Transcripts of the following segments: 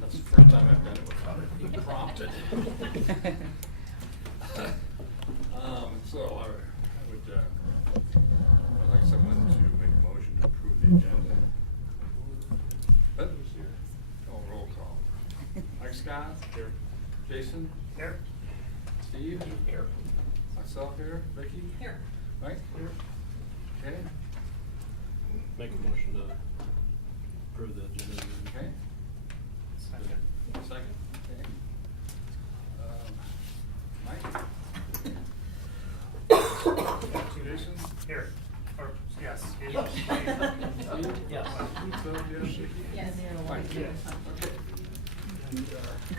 That's the first time I've done it without it being prompted. So I'd like someone to make a motion to approve the agenda. Oh, roll call. Mike Scott? Here. Jason? Here. Steve? Here. Myself here. Vicky? Here. Mike? Here. Okay. Make a motion to approve the agenda. Okay. Second. Second. Okay. Mike? Jason? Here. Or, yes. Steve. Yes. Yes. Yes. Mike? Yes. Okay. And,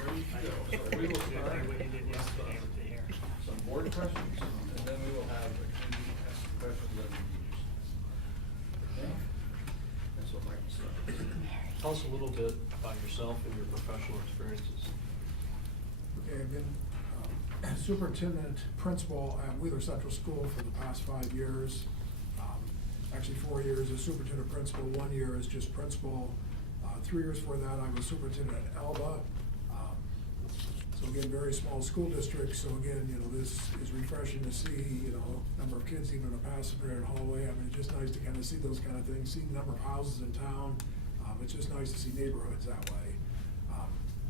ready to go. So we will start What you did yesterday with the here. some board questions, and then we will have a community ask questions of the teachers. Okay? That's what Mike will start. Tell us a little bit about yourself and your professional experiences. Okay, I've been superintendent principal at Wheeler Central School for the past 5 years. Actually 4 years as superintendent principal, 1 year as just principal. 3 years before that, I was superintendent at Alba. So again, very small school district. So again, this is refreshing to see, number of kids even in a passing grade hallway. I mean, it's just nice to kind of see those kind of things, see the number of houses in town. It's just nice to see neighborhoods that way.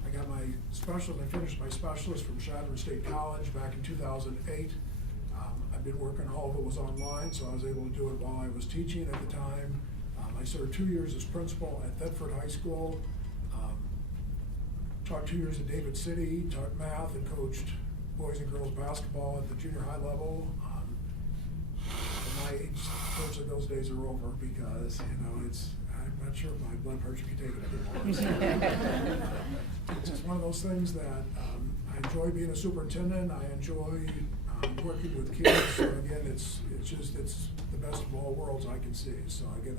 I got my specialist, I finished my specialist from Chadron State College back in 2008. I've been working, all of it was online, so I was able to do it while I was teaching at the time. I served 2 years as principal at Thetford High School. Taught 2 years at David City, taught math and coached boys and girls basketball at the junior high level. At my age, fortunately those days are over because, I'm not sure if my blood pressure can take it anymore. It's just one of those things that I enjoy being a superintendent. I enjoy working with kids. So again, it's the best of all worlds I can see. So again,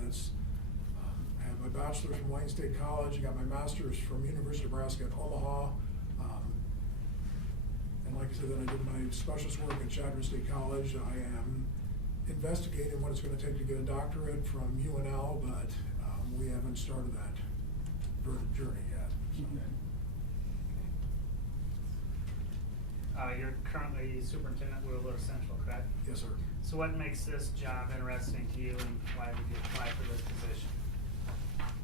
I have my bachelor's from Wayne State College. I got my master's from University of Nebraska at Omaha. And like I said, then I did my specialist work at Chadron State College. I am investigating what it's going to take to get a doctorate from UNL, but we haven't started that journey yet. So. You're currently superintendent at Wheeler Central, correct? Yes, sir. So what makes this job interesting to you, and why did you apply for this position?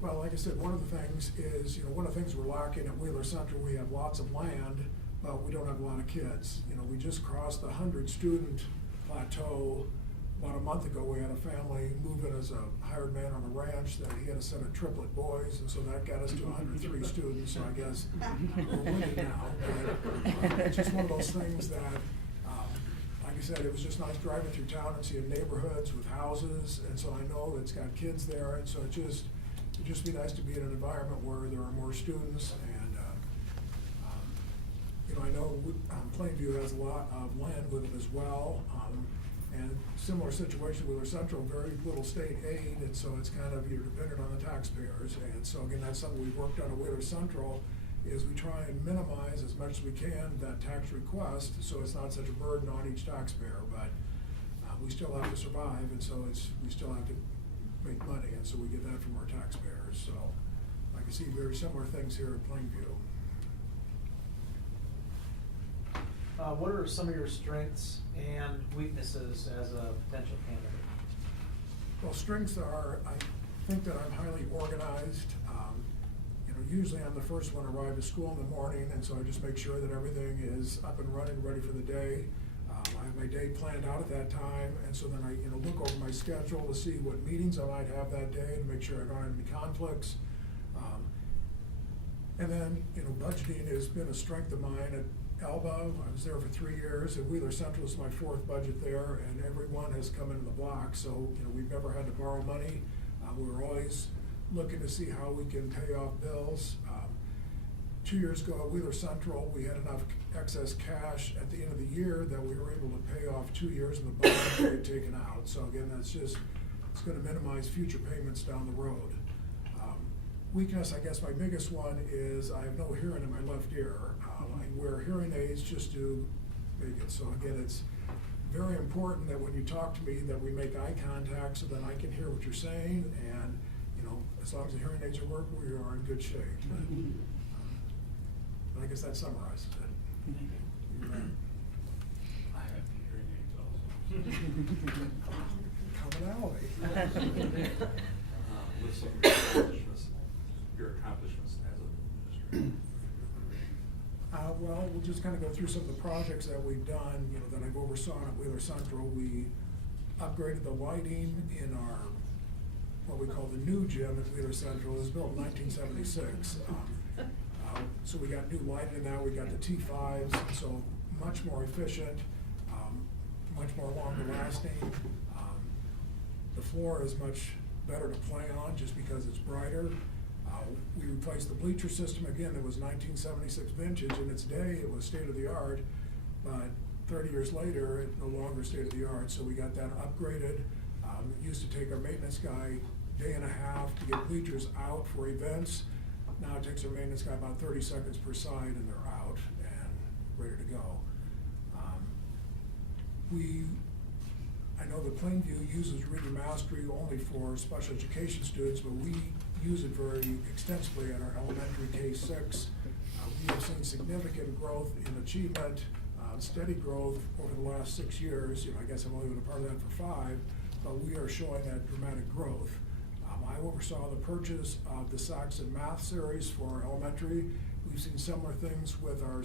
Well, like I said, one of the things is, one of the things we're lacking at Wheeler Central, we have lots of land, but we don't have a lot of kids. We just crossed the 100-student plateau. About a month ago, we had a family move in as a hired man on a ranch that he had a set of triplet boys, and so that got us to 103 students, so I guess we're winning now. But it's just one of those things that, like I said, it was just nice driving through town and seeing neighborhoods with houses, and so I know that it's got kids there, and so it'd just be nice to be in an environment where there are more students. And I know Plainview has a lot of land with it as well. And similar situation, Wheeler Central, very little state aid, and so it's kind of, you're dependent on the taxpayers. And so again, that's something we've worked on at Wheeler Central, is we try and minimize as much as we can that tax request, so it's not such a burden on each taxpayer. But we still have to survive, and so we still have to make money, and so we get that from our taxpayers. So I can see very similar things here at Plainview. What are some of your strengths and weaknesses as a potential candidate? Well, strengths are, I think that I'm highly organized. Usually I'm the first one to arrive to school in the morning, and so I just make sure that everything is up and running, ready for the day. I have my day planned out at that time, and so then I look over my schedule to see what meetings I might have that day to make sure I don't have any conflicts. And then, budgeting has been a strength of mine. At Alba, I was there for 3 years. At Wheeler Central is my 4th budget there, and everyone has come into the block. So, we've never had to borrow money. We're always looking to see how we can pay off bills. 2 years ago at Wheeler Central, we had enough excess cash at the end of the year that we were able to pay off 2 years in the bond we had taken out. So again, it's going to minimize future payments down the road. Weakness, I guess my biggest one is I have no hearing in my left ear. I wear hearing aids just to make it. So again, it's very important that when you talk to me that we make eye contact so that I can hear what you're saying, and as long as the hearing aids are working, we are in good shape. And I guess that summarizes it. You bet. I have the hearing aids also. Commonality. List some of your accomplishments as an administrator. Well, we'll just kind of go through some of the projects that we've done, you know, that I've oversaw at Wheeler Central. We upgraded the lighting in our, what we call the new gym at Wheeler Central. It was built in 1976. So we got new lighting in there, we got the T5s, so much more efficient, much more longer lasting. The floor is much better to play on just because it's brighter. We replaced the bleacher system again. It was 1976 vintage. In its day, it was state of the art, but 30 years later, it's no longer state of the art. So we got that upgraded. It used to take our maintenance guy a day and a half to get bleachers out for events. Now it takes our maintenance guy about 30 seconds per side, and they're out and ready to go. I know that Plainview uses Reading Mastery only for special education students, but we use it very extensively at our elementary K-6. We have seen significant growth in achievement, steady growth over the last 6 years. You know, I guess I've only been a part of that for 5, but we are showing that dramatic growth. I oversaw the purchase of the Saxon Math Series for our elementary. We've seen similar things with our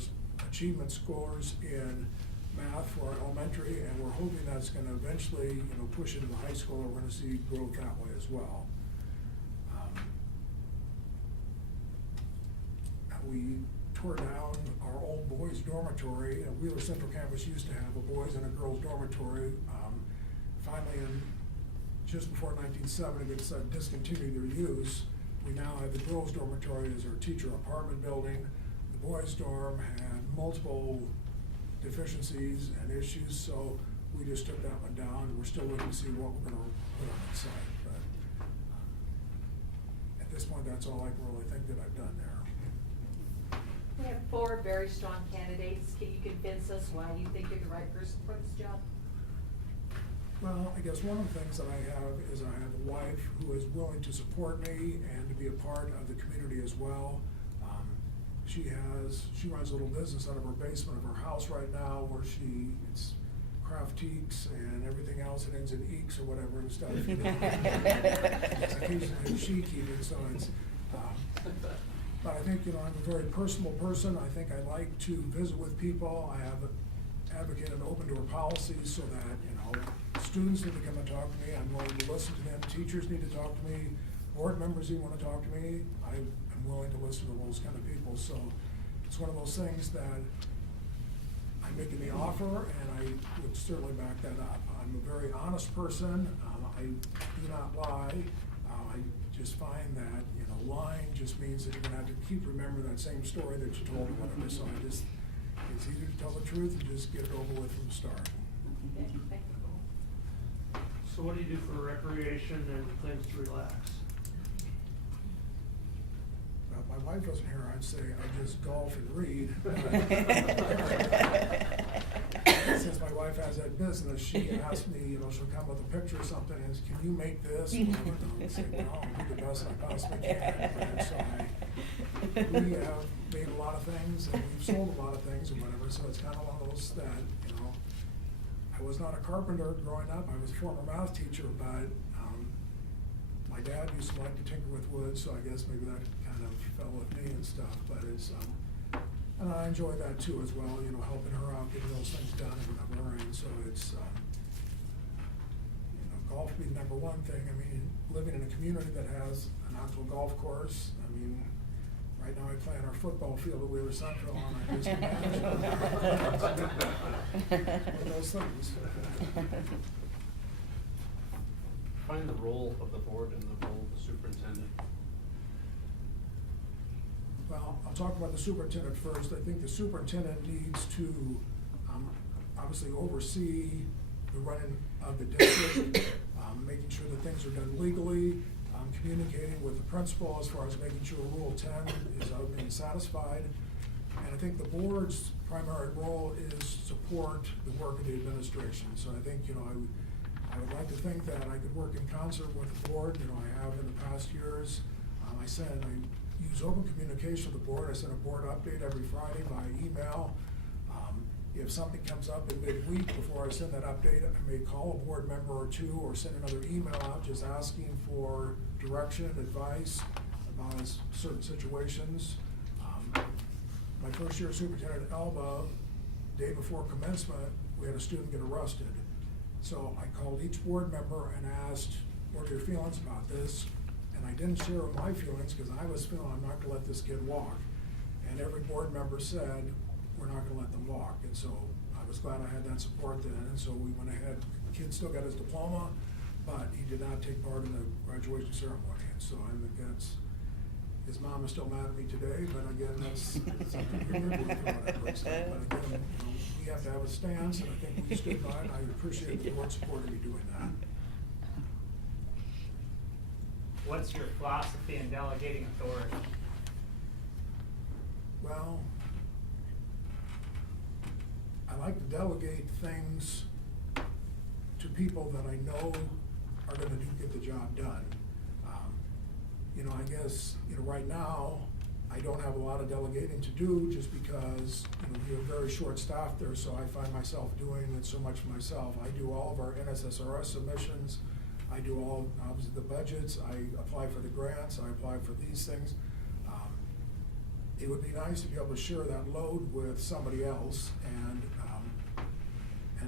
achievement scores in math for our elementary, and we're hoping that's going to eventually, you know, push into the high school. We're going to see growth that way as well. We tore down our old boys' dormitory. Wheeler Central campus used to have a boys and a girls dormitory. Finally, just before 1970, they decided to discontinue their use. We now have the girls' dormitory as our teacher apartment building. The boys' dorm had multiple deficiencies and issues, so we just took that one down, and we're still looking to see what we're going to put on the site. But at this point, that's all I really think that I've done there. We have 4 very strong candidates. Can you convince us why you think you're the right person for this job? Well, I guess one of the things that I have is I have a wife who is willing to support me and to be a part of the community as well. She runs a little business out of her basement of her house right now, where it's craftiques and everything else. It ends in eeks or whatever and stuff. You know. It's occasionally she-keeping, so it's. But I think, you know, I'm a very personal person. I think I like to visit with people. I have advocated open door policies so that, you know, students need to come and talk to me. I'm willing to listen to them. Teachers need to talk to me. Board members who want to talk to me. I'm willing to listen to those kind of people. So it's one of those things that I'm making the offer, and I would certainly back that up. I'm a very honest person. I do not lie. I just find that, you know, lying just means that you're going to have to keep remembering that same story that you told or whatever. So it's easier to tell the truth and just get it over with from the start. Okay, thank you. So what do you do for recreation and things to relax? Well, my wife wasn't here, I'd say I just golf and read. Since my wife has that business, she asked me, you know, she'll come with a picture or something and says, can you make this? And I say, well, I'll do the best I possibly can. And so we have made a lot of things, and we've sold a lot of things and whatever, so it's kind of one of those that, you know, I was not a carpenter growing up. I was a former math teacher, but my dad used to like to tinker with wood, so I guess maybe that kind of fell with me and stuff. But it's, and I enjoy that too as well, you know, helping her out, getting those things done and whatever. And so it's, you know, golf being number one thing. I mean, living in a community that has an actual golf course. I mean, right now I play on our football field at Wheeler Central, and I just imagine one of those things. Find the role of the board and the role of the superintendent. Well, I'll talk about the superintendent first. I think the superintendent needs to obviously oversee the running of the district, making sure that things are done legally, communicating with the principal as far as making sure Rule 10 is being satisfied. And I think the board's primary role is support the work of the administration. So I think, you know, I would like to think that I could work in concert with the board. You know, I have in the past years. I use open communication with the board. I send a board update every Friday by email. If something comes up in midweek before I send that update, I may call a board member or two or send another email out just asking for direction, advice about certain situations. My first year as superintendent at Elba, day before commencement, we had a student get arrested. So I called each board member and asked, what are your feelings about this? And I didn't share my feelings because I was feeling I'm not gonna let this kid walk. And every board member said, we're not gonna let them walk. And so I was glad I had that support then. And so we went ahead, the kid still got his diploma, but he did not take part in the graduation ceremony. And so I think that's, his mom is still mad at me today, but again, that's something we live with or whatever. So, but again, we have to have a stance, and I think we stood by it. I appreciate the board supporting me doing that. What's your philosophy in delegating authority? Well, I like to delegate things to people that I know are gonna get the job done. I guess, right now, I don't have a lot of delegating to do just because, we are very short-staffed there, so I find myself doing it so much myself. I do all of our NSSRS submissions, I do all, obviously, the budgets, I apply for the grants, I apply for these things. It would be nice to be able to share that load with somebody else, and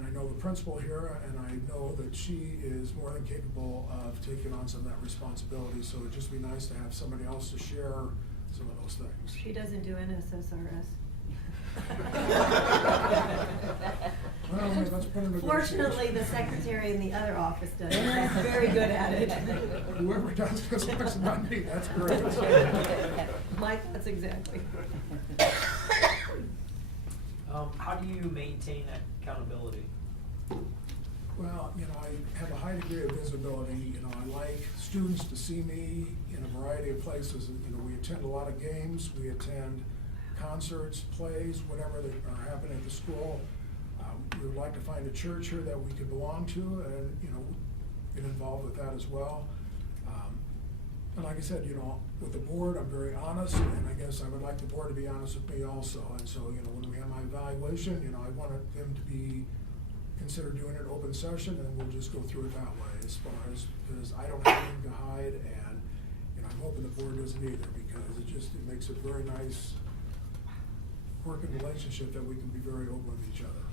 I know the principal here, and I know that she is more than capable of taking on some of that responsibility, so it'd just be nice to have somebody else to share some of those things. She doesn't do NSSRS. Well, let's put in negotiations. Fortunately, the secretary in the other office does, and they're very good at it. Whoever does this works on me, that's great. Mike, that's exactly. How do you maintain that accountability? Well, I have a high degree of visibility. I like students to see me in a variety of places. We attend a lot of games, we attend concerts, plays, whatever that are happening at the school. We would like to find a church here that we could belong to and, get involved with that as well. And like I said, with the board, I'm very honest, and I guess I would like the board to be honest with me also. And so, when we have my evaluation, I wanted them to be considered doing an open session, and we'll just go through it that way as far as, because I don't have anything to hide, and, I'm hoping the board doesn't either, because it makes a very nice working relationship that we can be very open with each other.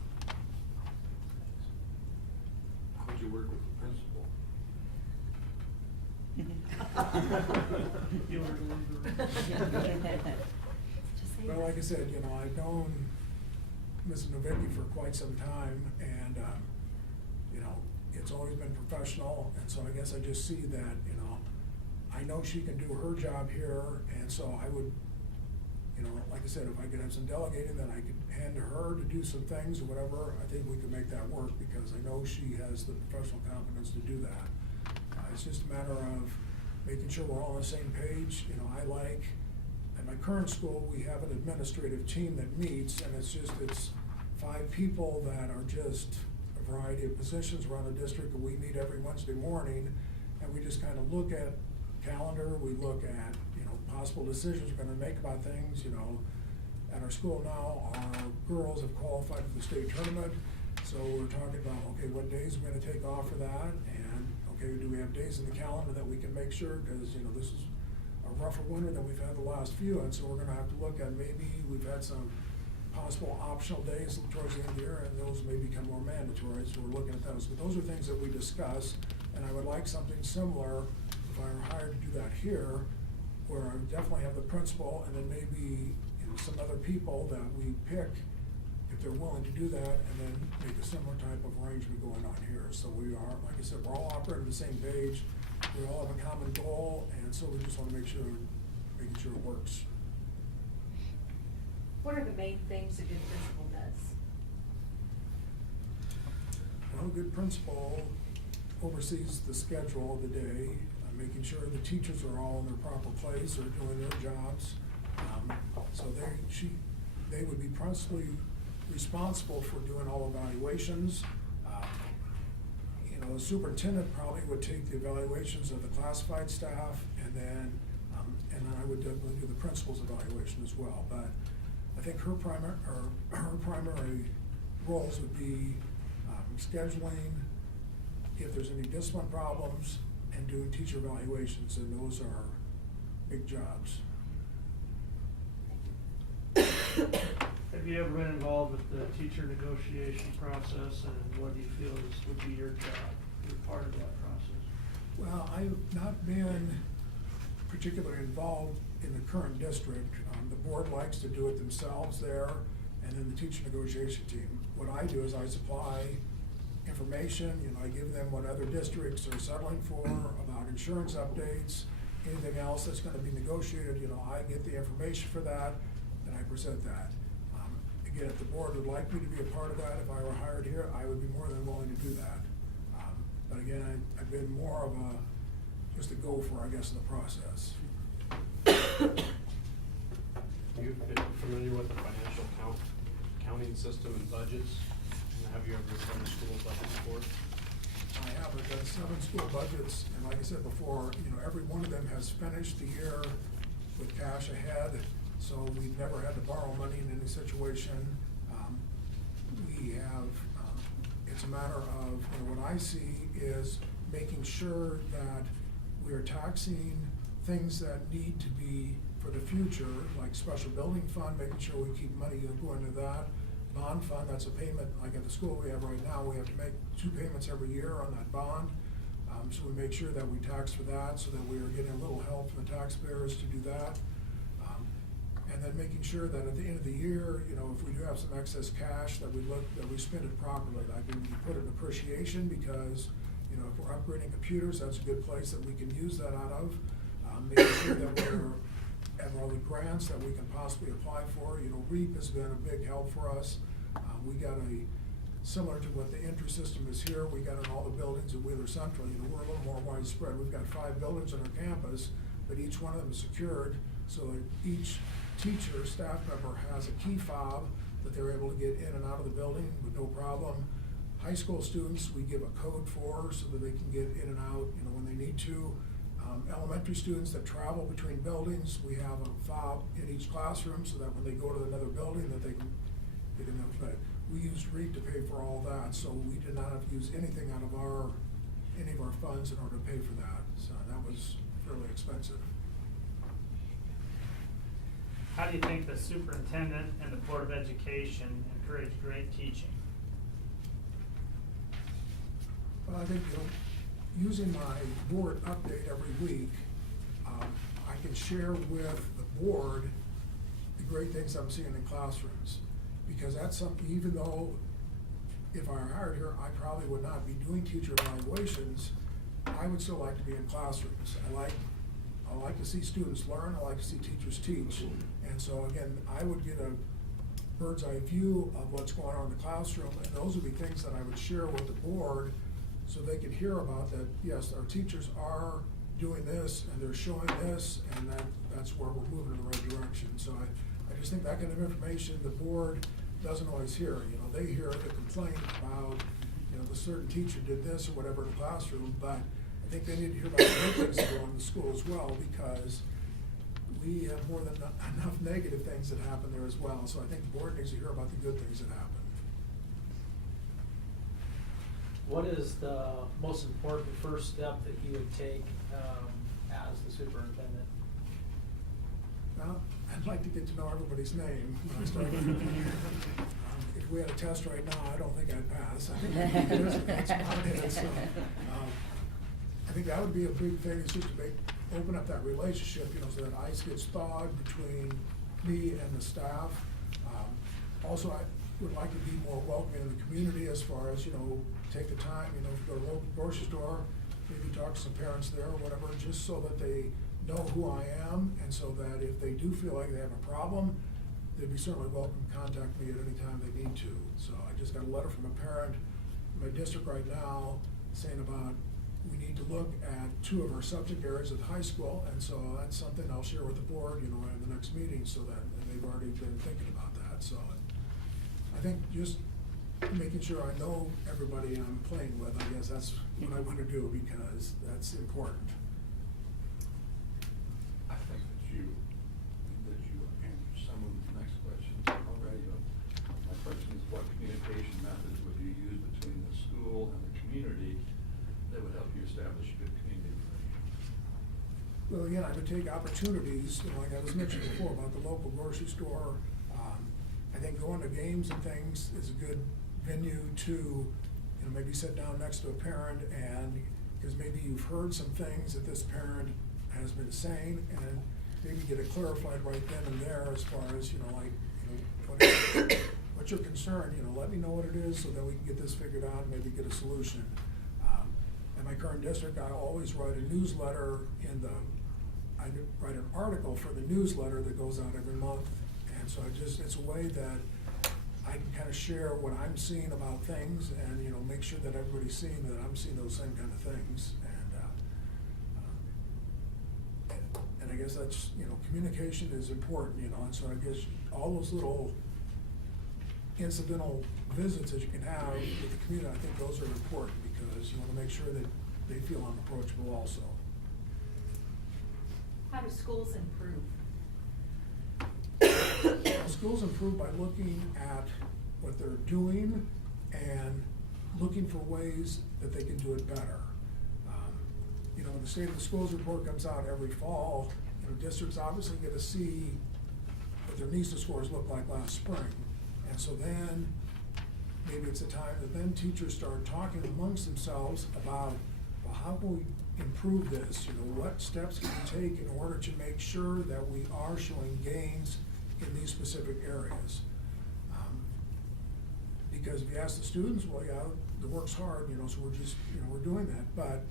How would you work with the principal? You were Well, like I said, I've known Mrs. Novicki for quite some time, and, it's always been professional, and so I guess I just see that, I know she can do her job here, and so I would, like I said, if I could have some delegating that I could hand to her to do some things or whatever, I think we could make that work, because I know she has the professional competence to do that. It's just a matter of making sure we're all on the same page. At my current school, we have an administrative team that meets, and it's 5 people that are just a variety of positions around the district, and we meet every Wednesday morning, and we just kind of look at calendar, we look at, possible decisions we're gonna make about things. At our school now, our girls have qualified for the state tournament, so we're talking about, okay, what days we're gonna take off for that, and, okay, do we have days in the calendar that we can make sure, because, this is a rougher winter than we've had the last few, and so we're gonna have to look at, maybe we've had some possible optional days towards the end of the year, and those may become more mandatory, so we're looking at those. But those are things that we discuss, and I would like something similar, if I were hired to do that here, where I would definitely have the principal, and then maybe, some other people that we pick, if they're willing to do that, and then make a similar type of arrangement going on here. So we are, like I said, we're all operating on the same page, we all have a common goal, and so we just wanna making sure it works. What are the main things a good principal does? Well, a good principal oversees the schedule of the day, making sure the teachers are all in their proper place, or doing their jobs. So they would be principally responsible for doing all evaluations. The superintendent probably would take the evaluations of the classified staff, and then I would would definitely do the principal's evaluation as well, but I think her primary roles would be scheduling, if there's any discipline problems, and doing teacher evaluations, and those are big jobs. Have you ever been involved with the teacher negotiation process, and what do you feel would be your job, your part of that process? Well, I've not been particularly involved in the current district. The board likes to do it themselves there, and then the teacher negotiation team. What I do is I supply information, I give them what other districts are settling for, about insurance updates, anything else that's gonna be negotiated, I get the information for that, and I present that. Again, if the board would like me to be a part of that, if I were hired here, I would be more than willing to do that. But again, I've been more of just a gopher, I guess, in the process. Are you familiar with the financial accounting system and budgets? And have you ever done a school budget before? I have, I've done 7 school budgets, and like I said before, every one of them has finished the year with cash ahead, so we've never had to borrow money in any situation. We have, it's a matter of, what I see is making sure that we are taxing things that need to be for the future, like special building fund, making sure we keep money going to that. Bond fund, that's a payment, like at the school we have right now, we have to make 2 payments every year on that bond. So we make sure that we tax for that, so that we are getting a little help from the taxpayers to do that. And then making sure that at the end of the year, if we do have some excess cash, that we spend it properly. Like we put it in appreciation, because, if we're upgrading computers, that's a good place that we can use that out of. Making sure that we're have all the grants that we can possibly apply for. REAP has been a big help for us. We got similar to what the entry system is here, we got in all the buildings at Wheeler Central. We're a little more widespread. We've got 5 buildings on our campus, but each one of them is secured, so that each teacher, staff member has a key fob that they're able to get in and out of the building with no problem. High school students, we give a code for, so that they can get in and out, when they need to. Elementary students that travel between buildings, we have a fob in each classroom, so that when they go to another building, that they can but we used REAP to pay for all that, so we did not have to use anything out of any of our funds in order to pay for that, so that was fairly expensive. How do you think the superintendent and the Board of Education encourage great teaching? Well, I think, using my board update every week, I can share with the board the great things I'm seeing in classrooms. Because that's something, even though if I were hired here, I probably would not be doing teacher evaluations, I would still like to be in classrooms. I like to see students learn, I like to see teachers teach. And so again, I would get a bird's eye view of what's going on in the classroom, and those would be things that I would share with the board, so they could hear about that, yes, our teachers are doing this, and they're showing this, and that's where we're moving in the right direction. So I just think that kind of information the board doesn't always hear. They hear the complaint about, the certain teacher did this or whatever in the classroom, but I think they need to hear about the good things that go on in the school as well, because we have more than enough negative things that happen there as well. So I think the board needs to hear about the good things that happen. What is the most important first step that you would take as the superintendent? Well, I'd like to get to know everybody's name when I start. If we had a test right now, I don't think I'd pass. I think that's about it. So, I think that would be a big thing, is just to open up that relationship, so that ice gets thawed between me and the staff. Also, I would like to be more welcoming in the community, as far as, take the time, if you go to a local grocery store, maybe talk to some parents there or whatever, just so that they know who I am, and so that if they do feel like they have a problem, they'd be certainly welcome to contact me at any time they need to. So I just got a letter from a parent in my district right now saying about, we need to look at 2 of our subject areas at the high school, and so that's something I'll share with the board, in the next meeting, so that, and they've already been thinking about that. So I think just making sure I know everybody I'm playing with, I guess that's what I want to do, because that's important. I think that you So again, I would take opportunities, you know, like I was mentioning before about the local grocery store. I think going to games and things is a good venue to, you know, maybe sit down next to a parent and, because maybe you've heard some things that this parent has been saying, and maybe get it clarified right then and there as far as, you know, like, you know, what's your concern, you know, let me know what it is so that we can get this figured out and maybe get a solution. In my current district, I always write a newsletter I write an article for the newsletter that goes out every month. And so it's a way that I can kind of share what I'm seeing about things and, you know, make sure that everybody's seeing that I'm seeing those same kind of things. And I guess that's, you know, communication is important, you know, and so I guess all those little incidental visits that you can have with the community, I think those are important because you want to make sure that they feel I'm approachable also. How do schools improve? Schools improve by looking at what they're doing and looking for ways that they can do it better. You know, when the State of the Schools report comes out every fall, you know, districts obviously get to see what their NISA scores look like last spring. And so then, maybe it's a time that then teachers start talking amongst themselves about, well, how can we improve this? You know, what steps can we take in order to make sure that we are showing gains in these specific areas? Because if you ask the students, well, yeah, the work's hard, you know, so we're just, you know, we're doing that. But,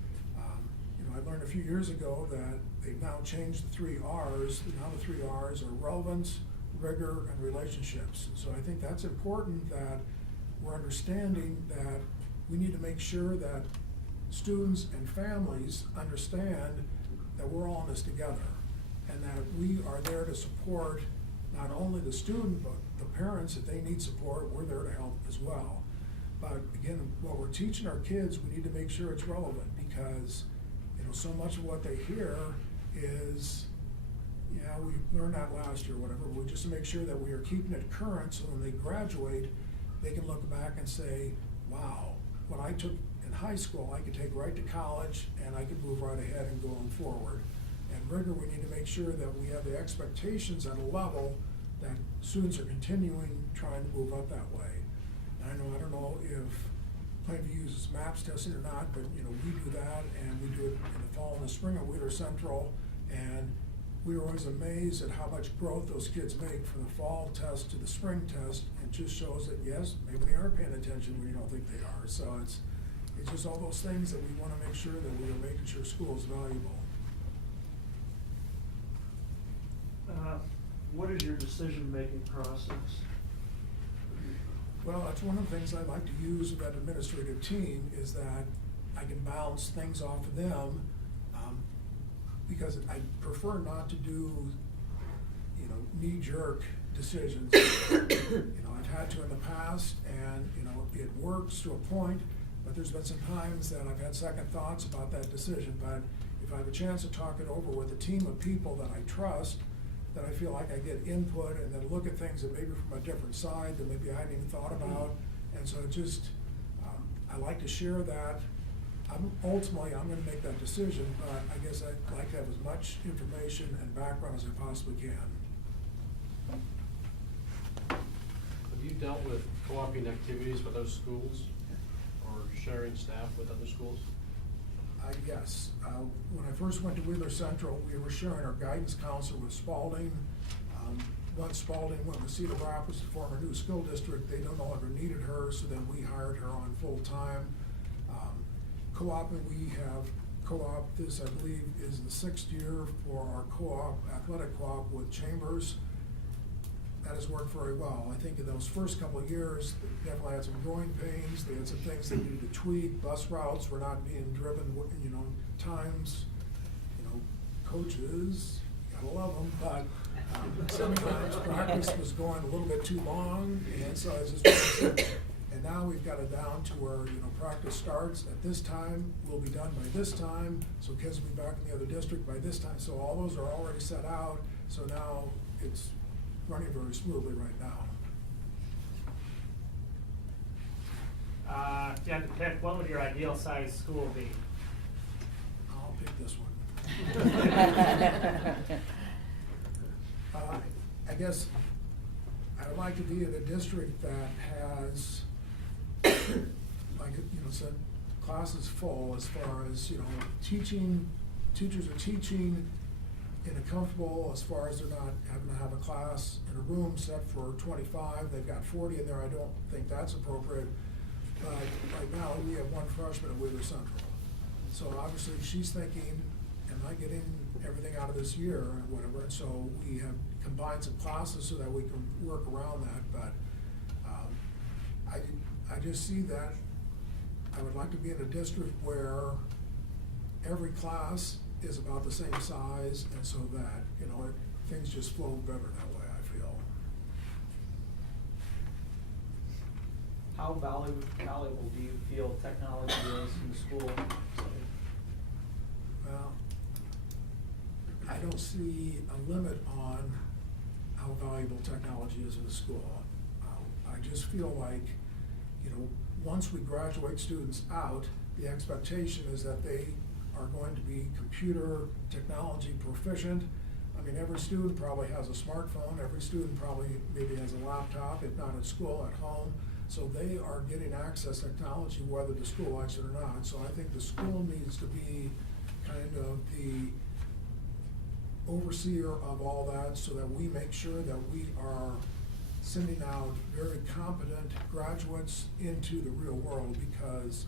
you know, I learned a few years ago that they've now changed the 3 R's. Now the 3 R's are relevance, rigor, and relationships. So I think that's important that we're understanding that we need to make sure that students and families understand that we're all in this together and that we are there to support not only the student, but the parents. If they need support, we're there to help as well. But again, what we're teaching our kids, we need to make sure it's relevant because, you know, so much of what they hear is, yeah, we learned that last year, whatever. We just to make sure that we are keeping it current so when they graduate, they can look back and say, wow, what I took in high school, I could take right to college and I could move right ahead and go on forward. And rigor, we need to make sure that we have the expectations at a level that students are continuing trying to move up that way. And I don't know if Plainview uses MAPS testing or not, but you know, we do that and we do it in the fall and the spring at Wheeler Central. And we were always amazed at how much growth those kids make from the fall test to the spring test. It just shows that yes, maybe they are paying attention when you don't think they are. So it's just all those things that we want to make sure that we are making sure school is valuable. What is your decision-making process? Well, that's one of the things I like to use with that administrative team is that I can bounce things off of them because I prefer not to do, you know, knee-jerk decisions. You know, I've had to in the past and, you know, it works to a point, but there's been some times that I've had second thoughts about that decision. But if I have a chance to talk it over with a team of people that I trust, that I feel like I get input and then look at things that maybe from a different side that maybe I hadn't even thought about. And so it just, I like to share that. Ultimately, I'm gonna make that decision, but I guess I'd like to have as much information and background as I possibly can. Have you dealt with co-oping activities with those schools or sharing staff with other schools? Yes. When I first went to Wheeler Central, we were sharing our guidance counselor with Spalding. Once Spalding went with Cedar Rapids, the former new school district, they no longer needed her, so then we hired her on full time. Co-oping, we have co-op, this I believe is the 6th year for our co-op, athletic co-op with Chambers. That has worked very well. I think in those first couple of years, they definitely had some growing pains. They had some things they needed to tweak. Bus routes were not being driven, you know, times, you know, coaches, gotta love them, but sometimes practice was going a little bit too long, and so I was just, and now we've got it down to where, you know, practice starts at this time, we'll be done by this time, so kids will be back in the other district by this time. So all those are already set out, so now it's running very smoothly right now. If you had to pick, what would your ideal size school be? I'll pick this one. I guess I would like to be in a district that has, like, said, classes full as far as, teaching, teachers are teaching in a comfortable, as far as they're not having to have a class in a room set for 25, they've got 40 in there, I don't think that's appropriate. But right now, we have one freshman at Wheeler Central. So obviously, she's thinking, am I getting everything out of this year or whatever? And so we have combined some classes so that we can work around that, but I just see that I would like to be in a district where every class is about the same size, and so that, things just flow better that way, I feel. How valuable do you feel technology is in the school? Well, I don't see a limit on how valuable technology is in the school. I just feel like, once we graduate students out, the expectation is that they are going to be computer technology proficient. I mean, every student probably has a smartphone, every student probably maybe has a laptop, if not at school, at home. So they are getting access to technology whether the school likes it or not. So I think the school needs to be kind of the overseer of all that, so that we make sure that we are sending out very competent graduates into the real world, because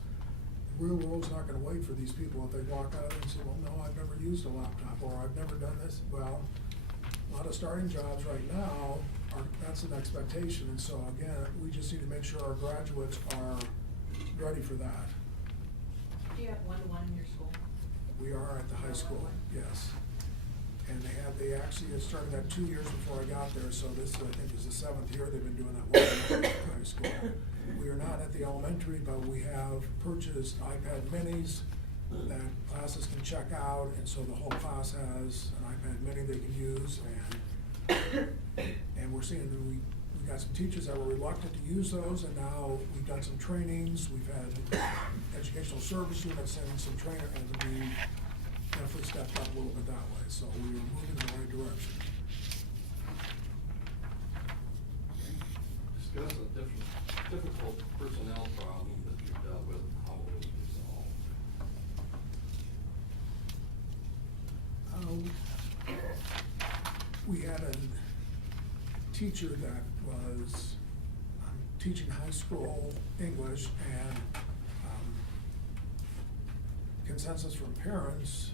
the real world's not gonna wait for these people if they walk out and say, well, no, I've never used a laptop, or I've never done this. Well, a lot of starting jobs right now that's an expectation, and so again, we just need to make sure our graduates are ready for that. Do you have one-to-one in your school? We are at the high school, yes. And they actually had started that 2 years before I got there, so this, I think, is the 7th year they've been doing that one at the high school. We are not at the elementary, but we have purchased iPad minis that classes can check out, and so the whole class has an iPad mini they can use, and we're seeing that we got some teachers that were reluctant to use those, and now we've done some trainings, we've had educational service units and some trainer, and we definitely stepped up a little bit that way, so we were moving in the right direction. Discuss a difficult personnel problem that you dealt with, how it was resolved. We had a teacher that was teaching high school English, and consensus from parents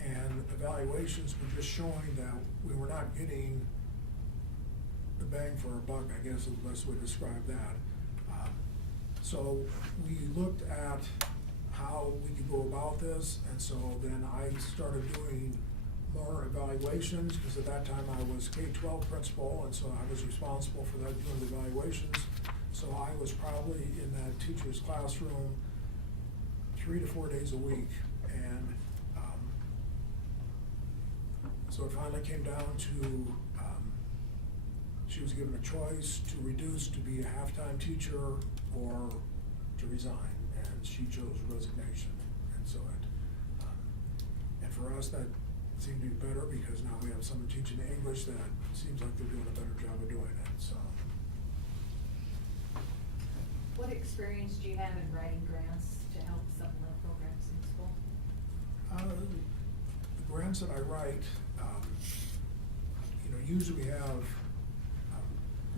and evaluations were just showing that we were not getting the bang for our buck, I guess is the best way to describe that. So we looked at how we could go about this, and so then I started doing more evaluations, because at that time I was K-12 principal, and so I was responsible for that, doing the evaluations. So I was probably in that teacher's classroom 3 to 4 days a week, and so it finally came down to, she was given a choice to reduce to be a half-time teacher or to resign, and she chose resignation. And so and for us, that seemed to be better, because now we have someone teaching English that seems like they're doing a better job of doing it, so. What experience do you have in writing grants to help supplement programs in school? The grants that I write, usually we have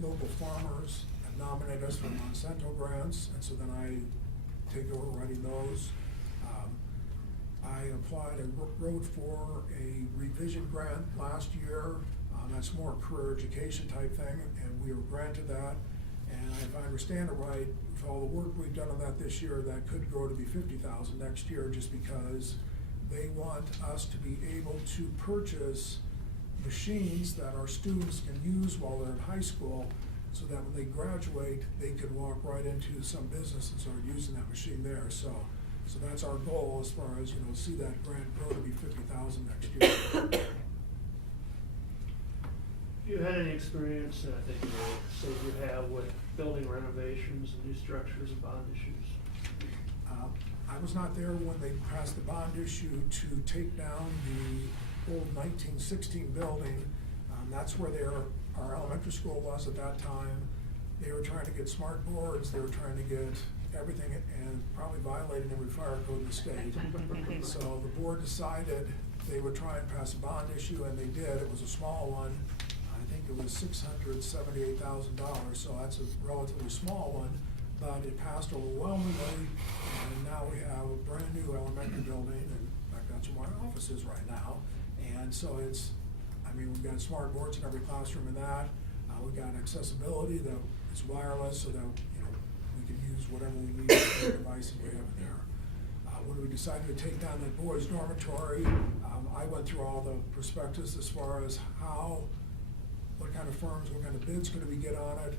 local farmers that nominate us for Monsanto grants, and so then I take over writing those. I applied and wrote for a revision grant last year. That's more career education type thing, and we were granted that. And if I understand it right, with all the work we've done on that this year, that could grow to be $50,000 next year, just because they want us to be able to purchase machines that our students can use while they're in high school, so that when they graduate, they could walk right into some business and start using that machine there. So that's our goal, as far as, see that grant grow to be $50,000 next year. Have you had any experience, and I think you say you have, with building renovations and new structures and bond issues? I was not there when they passed the bond issue to take down the old 1916 building. That's where our elementary school was at that time. They were trying to get smart boards, they were trying to get everything, and probably violating every fire code in the state. So the board decided they would try and pass a bond issue, and they did. It was a small one. I think it was $678,000, so that's a relatively small one, but it passed overwhelmingly, and now we have a brand new elementary building, and in fact, that's where my office is right now. And so we've got smart boards in every classroom in that. We've got accessibility that is wireless, so that, we can use whatever we need with the devices we have in there. When we decided to take down that boys' dormitory, I went through all the prospectus as far as what kind of firms, what kind of bids could we get on it,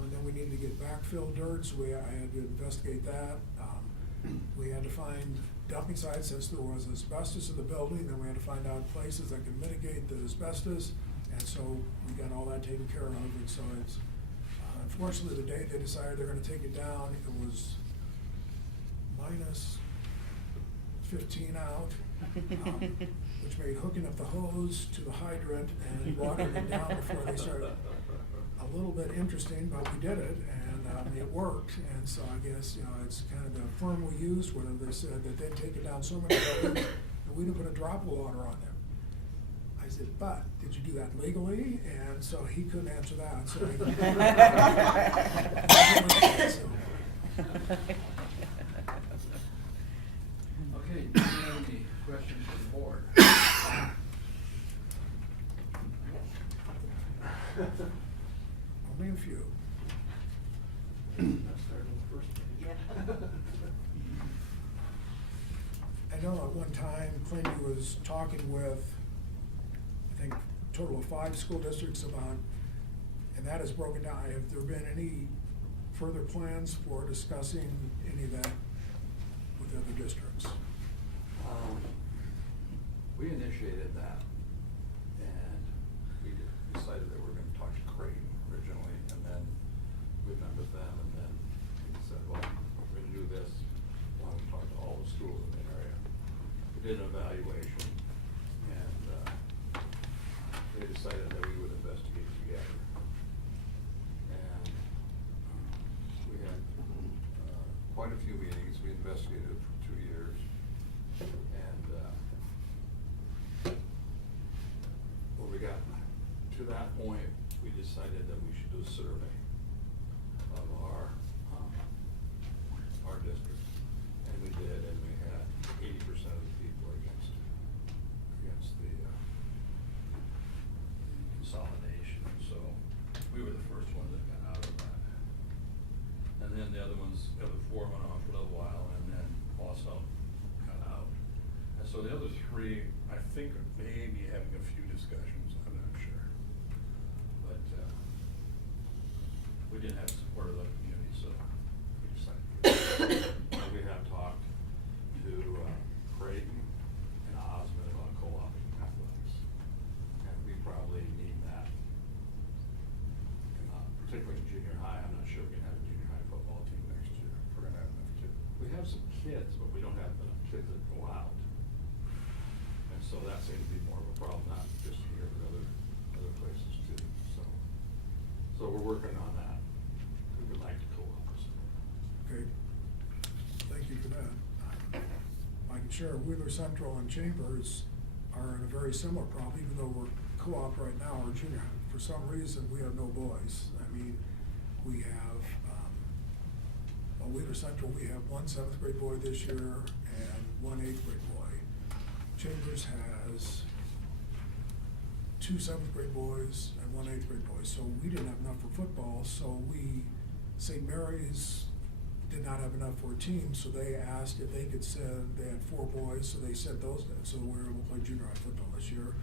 and then we needed to get backfill dirt, so I had to investigate that. We had to find dumping sites since there was asbestos in the building, then we had to find out places that can mitigate the asbestos, and so we got all that taken care of, and so it's, unfortunately, the day they decided they're gonna take it down, it was minus 15 out, which made hooking up the hose to the hydrant and watering it down before they started a little bit interesting, but we did it, and it worked. And so I guess, it's kind of the firm we used, where they said that they'd take it down so many buildings, and we didn't put a drop of water on them. I said, but did you do that legally? And so he couldn't answer that, so. Okay, do you have any questions for the board? Only a few. I know at one time Plainview was talking with, I think, a total of 5 school districts about, and that is broken down. Have there been any further plans for discussing any of that with other districts? We initiated that, and we decided that we were gonna talk to Creighton originally, and then we met with them, and then we said, well, we're gonna do this, why don't we talk to all the schools in the area? We did an evaluation, and they decided that we would investigate together. And we had quite a few meetings. We investigated it for 2 years, and when we got to that point, we decided that we should do a survey of our district, and we did, and we had 80% of the people against the consolidation, so we were the first ones that got out of that. And then the other ones, the other 4 went on for a little while, and then also got out. And so the other 3, I think, are maybe having a few discussions, I'm not sure. But we didn't have support of the community, so we decided. We have talked to Creighton and Osmond about co-oping athletics, and we probably need that. And, particularly in junior high, I'm not sure we can have a junior high football team next year. If we're gonna have enough kids. We have some kids, but we don't have enough kids that go out. And so that seems to be more of a problem, not just here, but other places too, so we're working on that. We would like to co-op this. Okay, thank you for that. I can share Wheeler Central and Chambers are in a very similar problem, even though we're co-op right now, or junior high. For some reason, we have no boys. I mean, we have, Wheeler Central, we have 1 7th grade boy this year and 1 8th grade boy. Chambers has 2 7th grade boys and 1 8th grade boy. So we didn't have enough for football, so St. Mary's did not have enough for a team, so they asked if they could send, they had 4 boys, so they sent those down. So we were able to play junior high football this year,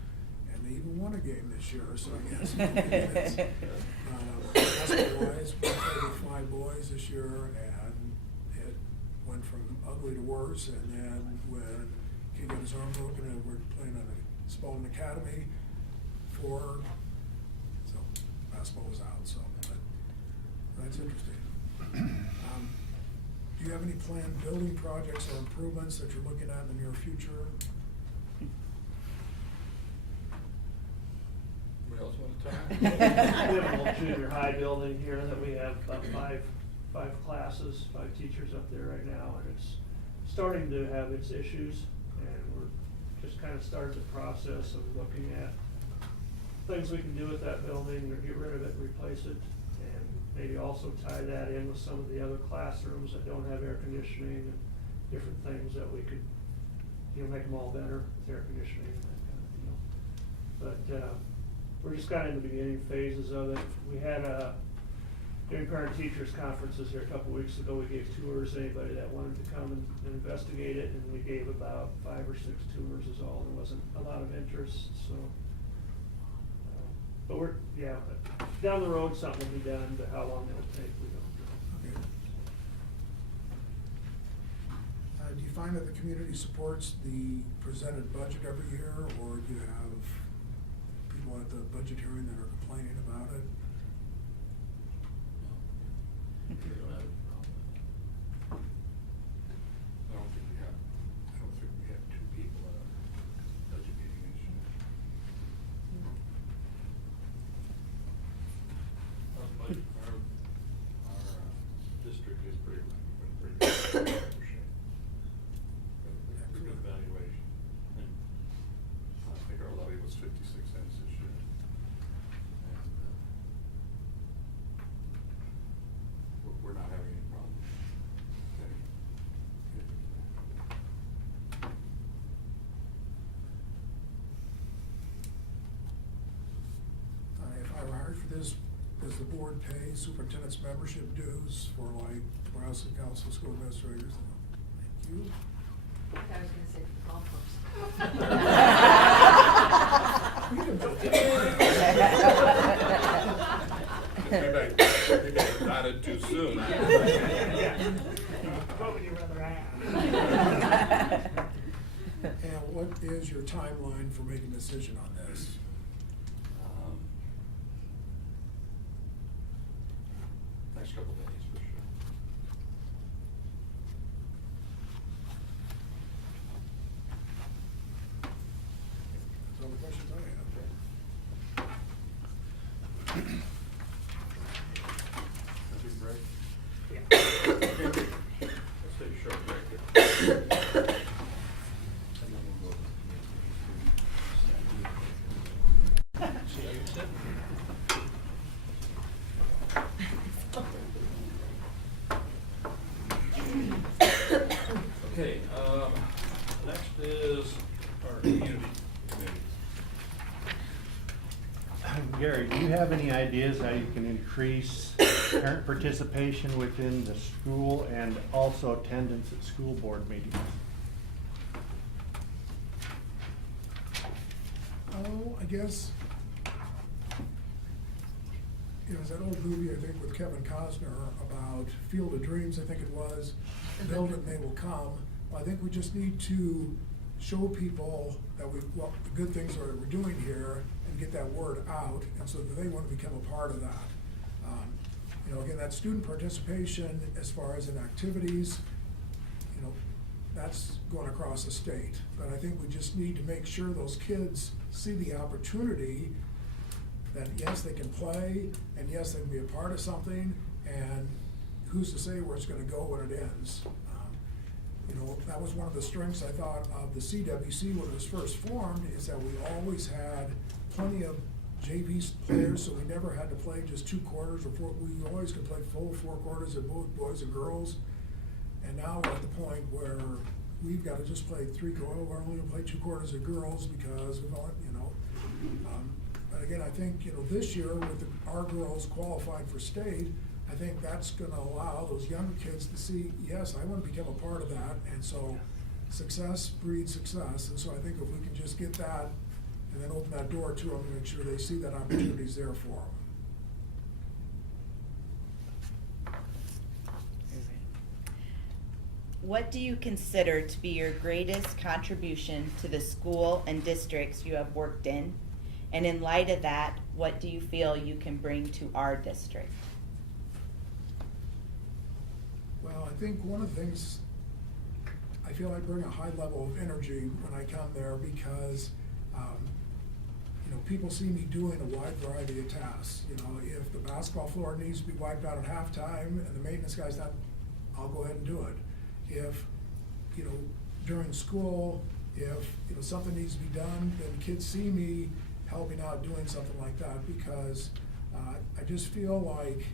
and they even won a game this year, so I guess. Basketball-wise, we played with 5 boys this year, and it went from ugly to worse, and then when he got his arm broken, and we're playing on a Spalding Academy, 4, so basketball was out, so, but that's interesting. Do you have have any planned building projects or improvements that you're looking at in the near future? Anybody else want to talk? We have an old junior high building here that we have about five classes, 5 teachers up there right now, and it's starting to have its issues, and we're just kind of started the process of looking at things we can do with that building, or get rid of it, replace it, and maybe also tie that in with some of the other classrooms that don't have air conditioning, and different things that we could, make them all better with air conditioning and that kind of deal. But, we're just kind of in the beginning phases of it. We had during parent teachers conferences here a couple weeks ago, we gave tours to anybody that wanted to come and investigate it, and we gave about 5 or 6 tours is all. There wasn't a lot of interest, so. But we're, down the road something will be done, but how long it'll take, we don't know. Okay. Do you find that the community supports the presented budget every year, or do you have people at the budget hearing that are complaining about it? We don't have a problem. I don't think we have 2 people at a budget meeting this year. Our district is pretty good. Pretty good valuation. And I think our levy was 56 cents this year. And we're not having any problem. If I were hired for this, does the board pay superintendent's membership dues for like Nebraska Council of School Administrators? Thank you. I thought I was gonna say for golf course. Maybe I nodded too soon. What would you rather have? And what is your timeline for making a decision on this? Next couple days for sure. That's all the questions I have. A big break? Yeah. Let's take a short break here. And then we'll go. Okay, next is our community committees. Gary, do you have any ideas how you can increase parent participation within the school and also attendance at school board meetings? Oh, I guess, it's that old movie, I think, with Kevin Costner about Field of Dreams, I think it was, build it and they will come. Well, I think we just need to show people that the good things that we're doing here and get that word out, and so that they want to become a part of that. Again, that student participation as far as in activities, that's going across the state. But I think we just need to make sure those kids see the opportunity that yes, they can play, and yes, they can be a part of something, and who's to say where it's gonna go when it ends? That was one of the strengths, I thought, of the CWC when it was first formed, is that we always had plenty of JV players, so we never had to play just 2 quarters, or we always could play full 4 quarters of both boys and girls. And now we're at the point where we've got to just play 3 quarters, we're only gonna play 2 quarters of girls because we've only, but again, I think, this year with our girls qualified for state, I think that's gonna allow those younger kids to see, yes, I wanna become a part of that, and so success breeds success, and so I think if we can just get that and then open that door to them and make sure they see that opportunity's there for them. What do you consider to be your greatest contribution to the school and districts you have worked in? And in light of that, what do you feel you can bring to our district? Well, Well, I think one of the things, I feel I bring a high level of energy when I come there because, you know, people see me doing a wide variety of tasks. You know, if the basketball floor needs to be wiped out at halftime and the maintenance guy's not, I'll go ahead and do it. If, you know, during school, if, you know, something needs to be done, then kids see me helping out doing something like that because I just feel like,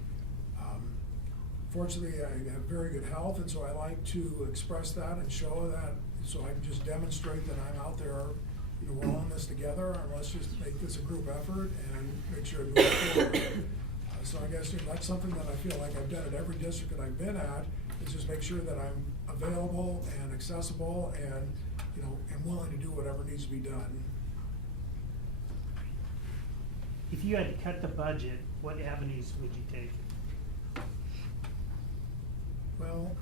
fortunately, I have very good health, and so I like to express that and show that, so I can just demonstrate that I'm out there, you know, we're all in this together, and let's just make this a group effort and make sure it moves forward. So I guess, you know, that's something that I feel like I've done at every district that I've been at, is just make sure that I'm available and accessible and, you know, am willing to do whatever needs to be done. If you had to cut the budget, what avenues would you take? Well,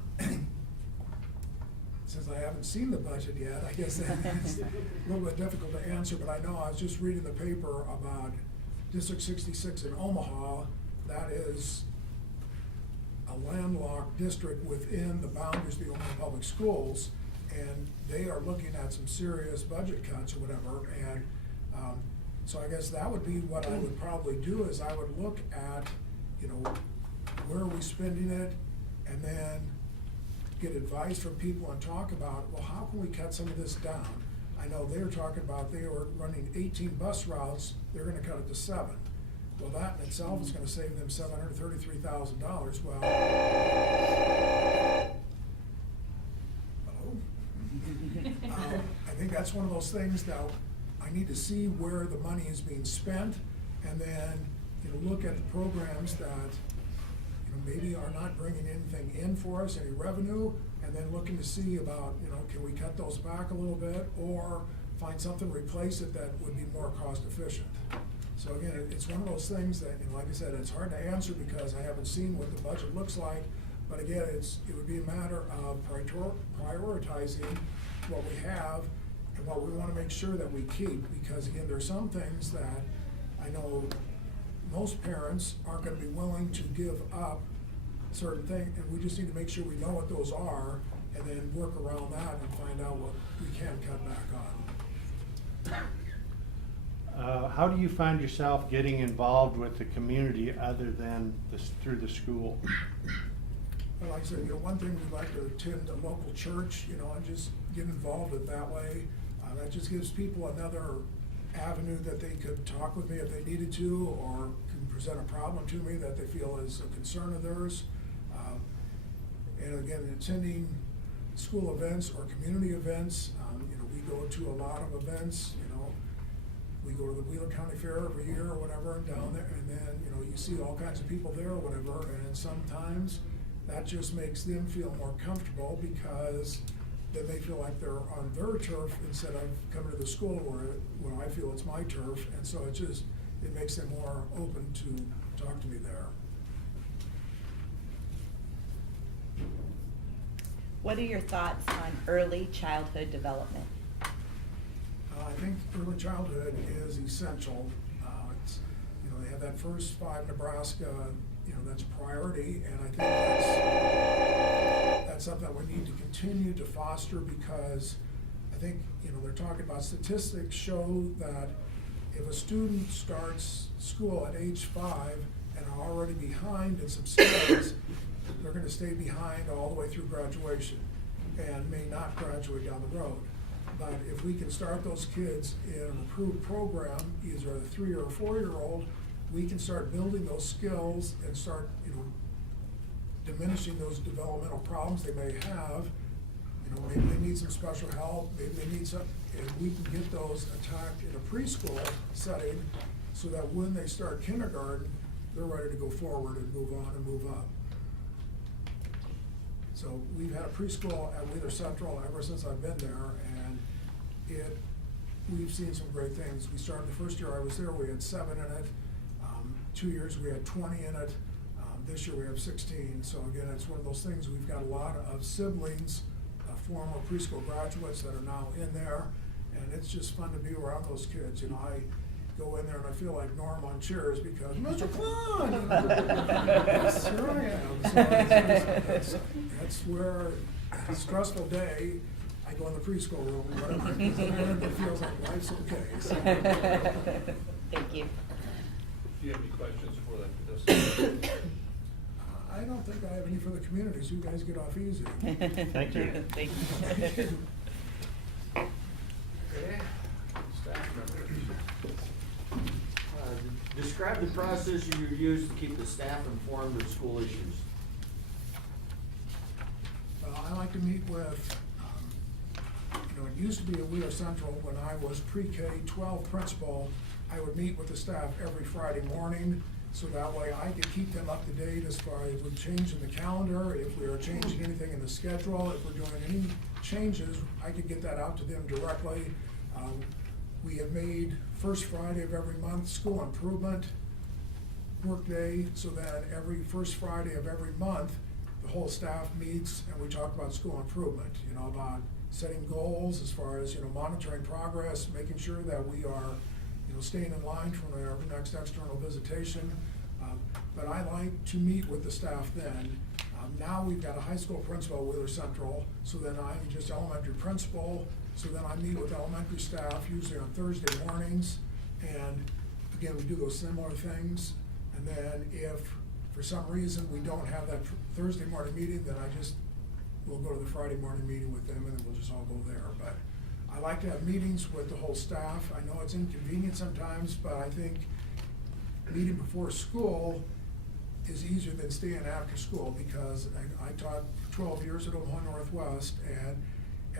since I haven't seen the budget yet, I guess that's a little bit difficult to answer, but I know I was just reading the paper about District 66 in Omaha. That is a landlocked district within the boundaries of the Omaha Public Schools, and they are looking at some serious budget cuts or whatever, and so I guess that would be what I would probably do, is I would look at, you know, where are we spending it, and then get advice from people and talk about, well, how can we cut some of this down? I know they were talking about, they were running 18 bus routes, they're gonna cut it to 7. Well, that in itself is gonna save them $733,000. Well, hello? I think that's one of those things now, I need to see where the money is being spent, and then, you know, look at the programs that, you know, maybe are not bringing anything in for us, any revenue, and then looking to see about, you know, can we cut those back a little bit, or find something to replace it that would be more cost efficient. So again, it's one of those things that, you know, like I said, it's hard to answer because I haven't seen what the budget looks like, but again, it would be a matter of prioritizing what we have and what we wanna make sure that we keep, because again, there's some things that I know most parents aren't gonna be willing to give up certain things, and we just need to make sure we know what those are, and then work around that and find out what we can cut back on. How do you find yourself getting involved with the community other than through the school? Well, like I said, you know, one thing we'd like to attend a local church, you know, and just get involved in that way. That just gives people another avenue that they could talk with me if they needed to, or can present a problem to me that they feel is a concern of theirs. And again, attending school events or community events, you know, we go to a lot of events, you know. We go to the Wheeler County Fair every year or whatever, down there, and then, you know, you see all kinds of people there or whatever, and sometimes that just makes them feel more comfortable because then they feel like they're on their turf instead of coming to the school where I feel it's my turf, and so it makes them more open to talk to me there. What are your thoughts on early childhood development? I think early childhood is essential. It's, you know, they have that first 5 Nebraska, you know, that's a priority, and I think that's something that we need to continue to foster, because I think, you know, they're talking about statistics show that if a student starts school at age 5 and are already behind in some skills, they're gonna stay behind all the way through graduation and may not graduate down the road. But if we can start those kids in an approved program, either a 3 or a 4-year-old, we can start building those skills and start, you know, diminishing those developmental problems they may have. You know, maybe they need some special help, maybe they need some, and we can get those attacked in a preschool setting so that when they start kindergarten, they're ready to go forward and move on and move up. So we've had a preschool at Wheeler Central ever since I've been there, and we've seen some great things. We started the first year I was there, we had 7 in it. 2 years we had 20 in it. This year we have 16. So again, it's one of those things, we've got a lot of siblings, former preschool graduates that are now in there, and it's just fun to be around those kids. You know, go in there and I feel like Norm on Cheers because, Mr. Klahn! Yes, here I am. So that's where, a stressful day, I go in the preschool room, whatever, and it feels like life's okay. So. Thank you. Do you have any questions for this? I don't think I have any for the communities. You guys get off easy. Thank you. Thank you. Okay, staff members. Describe the process you use to keep the staff informed of school issues. I like to meet with, it used to be at Wheeler Central when I was pre-K-12 principal. I would meet with the staff every Friday morning, so that way I could keep them up to date as far as we change in the calendar, if we are changing anything in the schedule, if we're doing any changes, I could get that out to them directly. We have made first Friday of every month school improvement work day, so that every first Friday of every month, the whole staff meets and we talk about school improvement, about setting goals as far as, monitoring progress, making sure that we are, staying in line for our next external visitation. But I like to meet with the staff then. Now we've got a high school principal at Wheeler Central, so then I'm just elementary principal, so then I meet with elementary staff usually on Thursday mornings. And again, we do those similar things. And then if for some reason we don't have that Thursday morning meeting, then we'll go to the Friday morning meeting with them and then we'll just all go there. But I like to have meetings with the whole staff. I know it's inconvenient sometimes, but I think meeting before school is easier than staying after school, because I taught 12 years at Omaha Northwest, and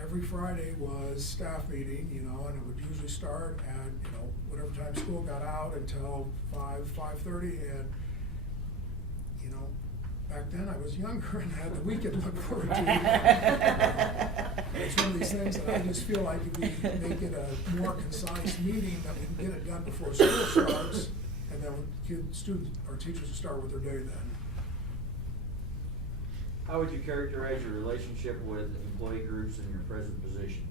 every Friday was staff meeting, and it would usually start at, whatever time school got out until 5:30, and, back then I was younger and had the weekend to look forward to. It's one of these things that I just feel like if we make it a more concise meeting, that we can get it done before school starts, and then students or teachers will start with their day then. How would you characterize your relationship with employee groups in your present position?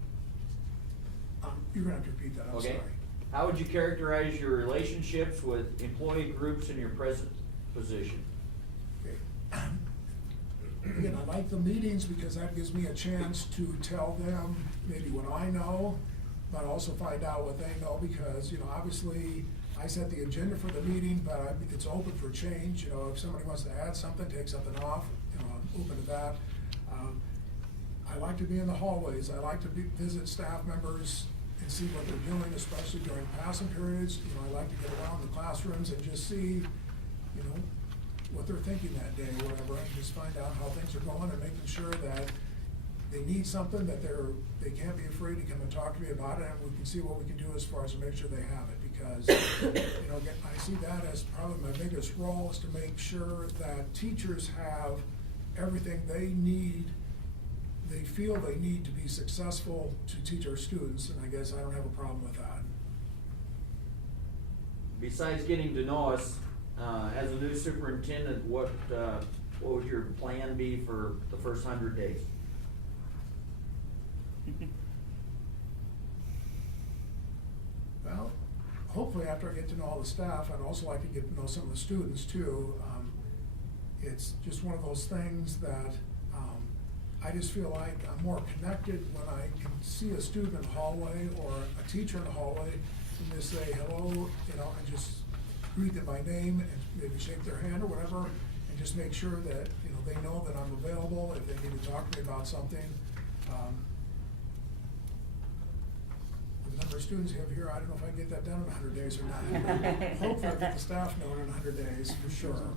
You're gonna have to repeat that, I'm Okay. sorry. How would you characterize your relationships with employee groups in your present position? Okay. Again, I like the meetings because that gives me a chance to tell them maybe what I know, but also find out what they know, because, obviously I set the agenda for the meeting, but it's open for change. If somebody wants to add something, take something off, I'm open to that. I like to be in the hallways. I like to visit staff members and see what they're doing, especially during passing periods. I like to get around the classrooms and just see, what they're thinking that day or whatever, and just find out how things are going and making sure that they need something, that they can't be afraid to come and talk to me about it, and we can see what we can do as far as to make sure they have it, because, again, I see that as probably my biggest role, is to make sure that teachers have everything they need, they feel they need to be successful to teach our students, and I guess I don't have a problem with that. Besides getting to know us, as a new superintendent, what would your plan be for the first 100 days? Well, hopefully after I get to know all the staff, I'd also like to get to know some of the students too. It's just one of those things that I just feel like I'm more connected when I can see a student in the hallway or a teacher in the hallway and just say hello, and just greet them by name and maybe shake their hand or whatever, and just make sure that, they know that I'm available if they need to talk to me about something. The number of students you have here, I don't know if I can get that done in 100 days or not. Hopefully I'll get the staff known in 100 days, for sure.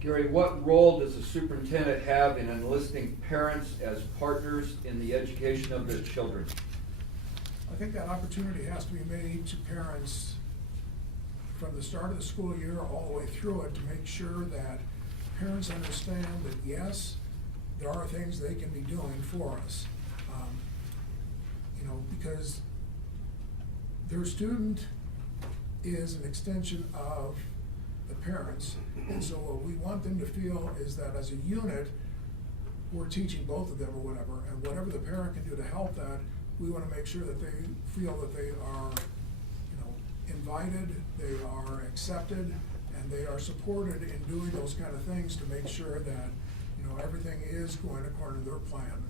Gary, what role does the superintendent have in enlisting parents as partners in the education of their children? I think that opportunity has to be made to parents from the start of the school year all the way through it, to make sure that parents understand that, yes, there are things they can be doing for us. Because their student is an extension of the parents. And so what we want them to feel is that as a unit, we're teaching both of them or whatever, and whatever the parent can do to help that, we wanna make sure that they feel that they are, invited, they are accepted, and they are supported in doing those kind of things to make sure that, everything is going according to their plan.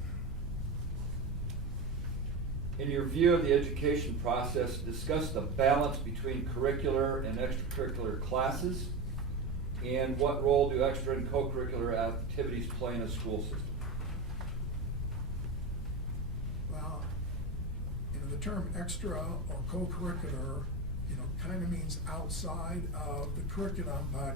In your view of the education process, discuss the balance between curricular and extracurricular classes, and what role do extra and co-curricular activities play in a school system? Well, the term extra or co-curricular, kind of means outside of the curriculum, but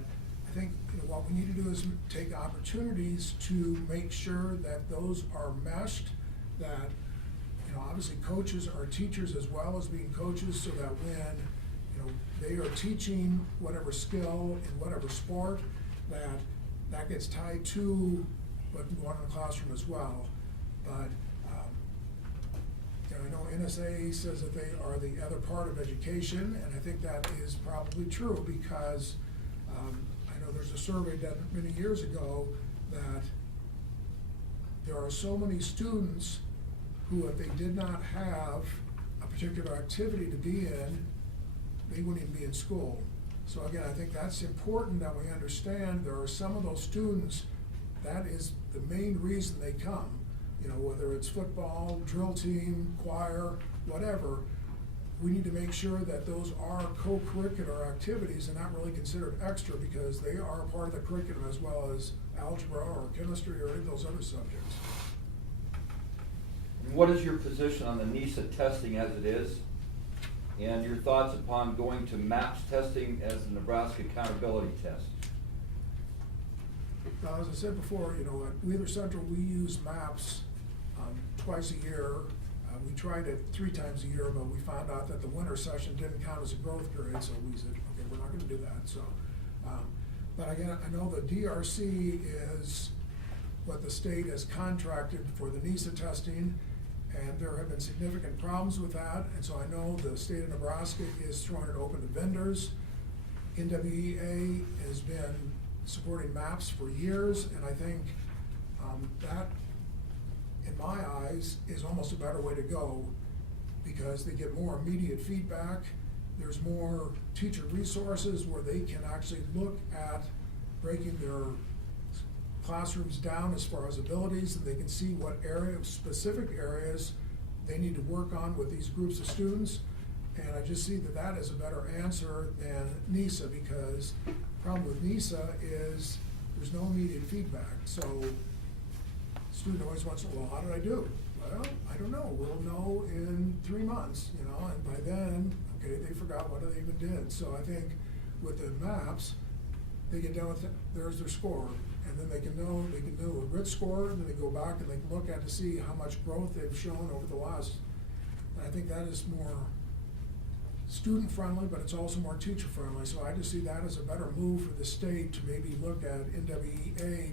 I think, what we need to do is take opportunities to make sure that those are meshed, that, obviously coaches are teachers as well as being coaches, so that when, they are teaching whatever skill in whatever sport, that gets tied to what we want in the classroom as well. But, I know NSA says that they are the other part of education, and I think that is probably true because I know there's a survey done many years ago that there are so many students who, if they did not have a particular activity to be in, they wouldn't even be in school. So again, I think that's important that we understand there are some of those students, that is the main reason they come. Whether it's football, drill team, choir, whatever, we need to make sure that those are co-curricular activities and not really considered extra because they are part of the curriculum as well as algebra or chemistry or any of those other subjects. What is your position on the NISA testing as it is? And your thoughts upon going to MAPS testing as the Nebraska Accountability Test? Now, as I said before, at Wheeler Central, we use MAPS twice a year. We tried it 3 times a year, but we found out that the winter session didn't count as a growth period, so we said, okay, we're not gonna do that, so. But again, I know the DRC is what the state has contracted for the NISA testing, and there have been significant problems with that, and so I know the state of Nebraska is throwing it open to vendors. NWEA has been supporting MAPS for years, and I think that, in my eyes, is almost a better way to go because they get more immediate feedback. There's more teacher resources where they can actually look at breaking their classrooms down as far as abilities, and they can see what specific areas they need to work on with these groups of students. And I just see that is a better answer than NISA, because the problem with NISA is there's no immediate feedback. So student always wants to know, well, how did I do? Well, I don't know. We'll know in 3 months, and by then, okay, they forgot what they even did. So I think with the MAPS, they get done with it, there's their score. And then they can do a grit score, and then they go back and they can look at to see how much growth they've shown over the last, and I think that is more student-friendly, but it's also more teacher-friendly. So I just see that as a better move for the state to maybe look at NWEA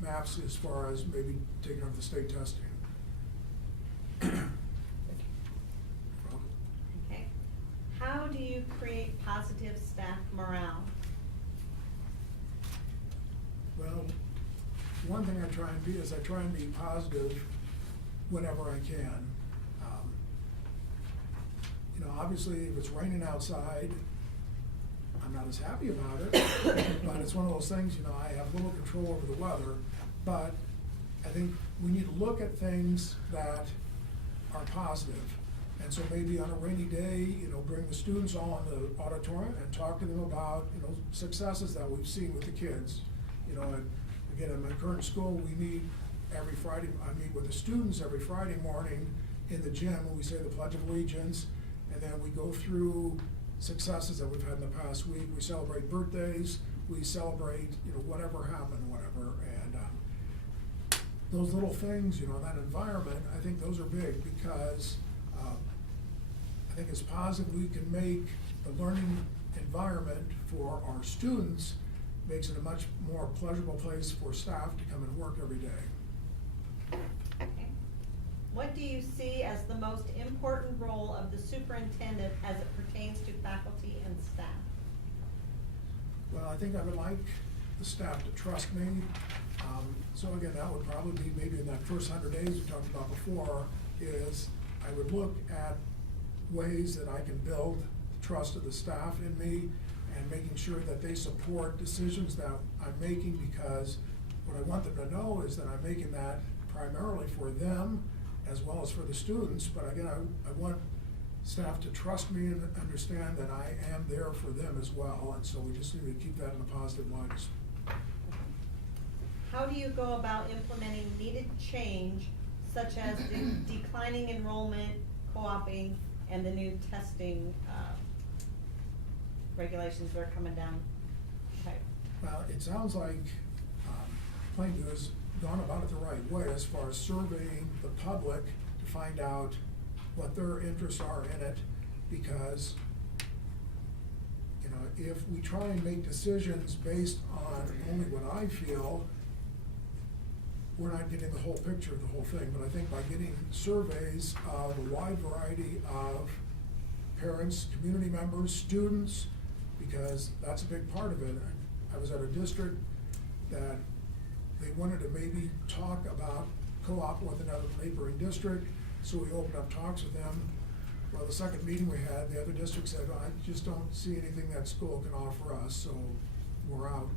MAPS as far as maybe taking over the state testing. Okay. How do you create positive staff morale? Well, one thing I try and be is I try and be positive whenever I can. Obviously, if it's raining outside, I'm not as happy about it, but it's one of those things, I have little control over the weather, but I think we need to look at things that are positive. And so maybe on a rainy day, bring the students all in the auditorium and talk to them about, successes that we've seen with the kids. Again, in my current school, we meet every Friday. I meet with the students every Friday morning in the gym when we say the Pledge of Allegiance, and then we go through successes that we've had in the past week. We celebrate birthdays, we celebrate, whatever happened, whatever, and those little things, that environment, I think those are big because I think it's positive we can make the learning environment for our students, makes it a much more pleasurable place for staff to come and work every day. Okay. What do you see as the most important role of the superintendent as it pertains to faculty and staff? Well, I think I would like the staff to trust me. So again, that would probably be maybe in that first 100 days we talked about before, is I would look at ways that I can build trust of the staff in me and making sure that they support decisions that I'm making, because what I want them to know is that I'm making that primarily for them as well as for the students. But again, I want staff to trust me and understand that I am there for them as well, and so we just need to keep that in a positive light. How do you go about implementing needed change, such as declining enrollment, co-oping, and the new testing regulations that are coming down? Okay. Well, it sounds like Plainview has gone about it the right way as far as surveying the public to find out what their interests are in it, because, you know, if we try and make decisions based on only what I feel, we're not getting the whole picture of the whole thing. But I think by getting surveys of a wide variety of parents, community members, students, because that's a big part of it. I was at a district that they wanted to maybe talk about co-op with another neighboring district, so we opened up talks with them. Well, the second meeting we had, the other district said, I just don't see anything that school can offer us, so we're out.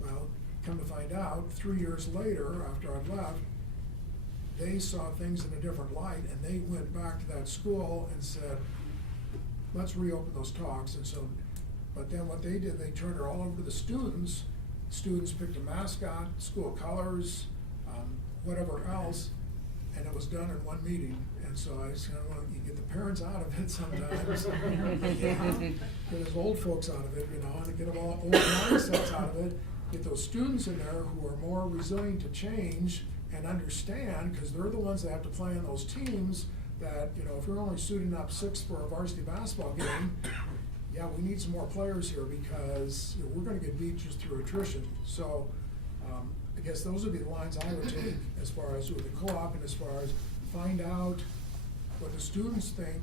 Well, come to find out, 3 years later, after I'd left, they saw things in a different light, and they went back to that school and said, let's reopen those talks. And so, but then what they did, they turned it all over to the students. Students picked a mascot, school colors, whatever else, and it was done in one meeting. And so I just kind of want to get the parents out of it sometimes. Get those old folks out of it, you know, and get them all old mindsets out of it. Get those students in there who are more resilient to change and understand, because they're the ones that have to play in those teams, that, you know, if you're only suiting up 6 for a varsity basketball game, yeah, we need some more players here, because, you know, we're gonna get beat just through attrition. So, I guess those would be the lines I would take as far as with the co-op, and as far as find out what the students think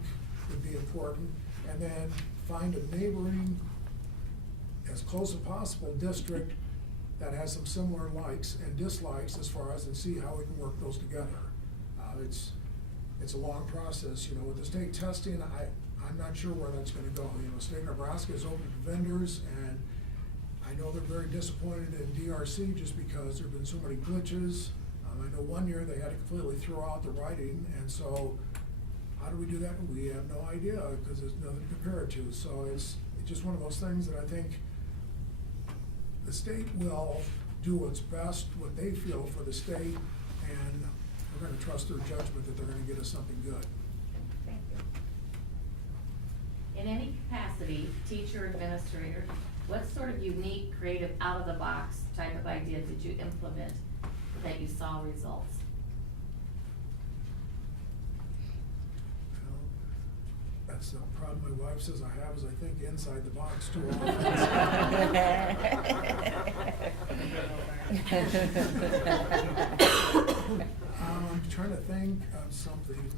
would be important, and then find a neighboring, as close as possible, district that has some similar likes and dislikes as far as, and see how we can work those together. It's a long process, you know, with the state testing, I'm not sure where that's gonna go. You know, state of Nebraska is open to vendors, and I know they're very disappointed in DRC just because there've been so many glitches. I know one year they had to completely throw out the writing, and so how do we do that? We have no idea, because there's nothing to compare it to. So it's just one of those things that I think the state will do what's best, what they feel for the state, and we're gonna trust their judgment that they're gonna get us something good. Thank you. In any capacity, teacher, administrator, what sort of unique, creative, out-of-the-box type of idea did you implement that you saw results? Well, that's the problem my wife says I have, is I think inside the box too often. I'm trying to think of something.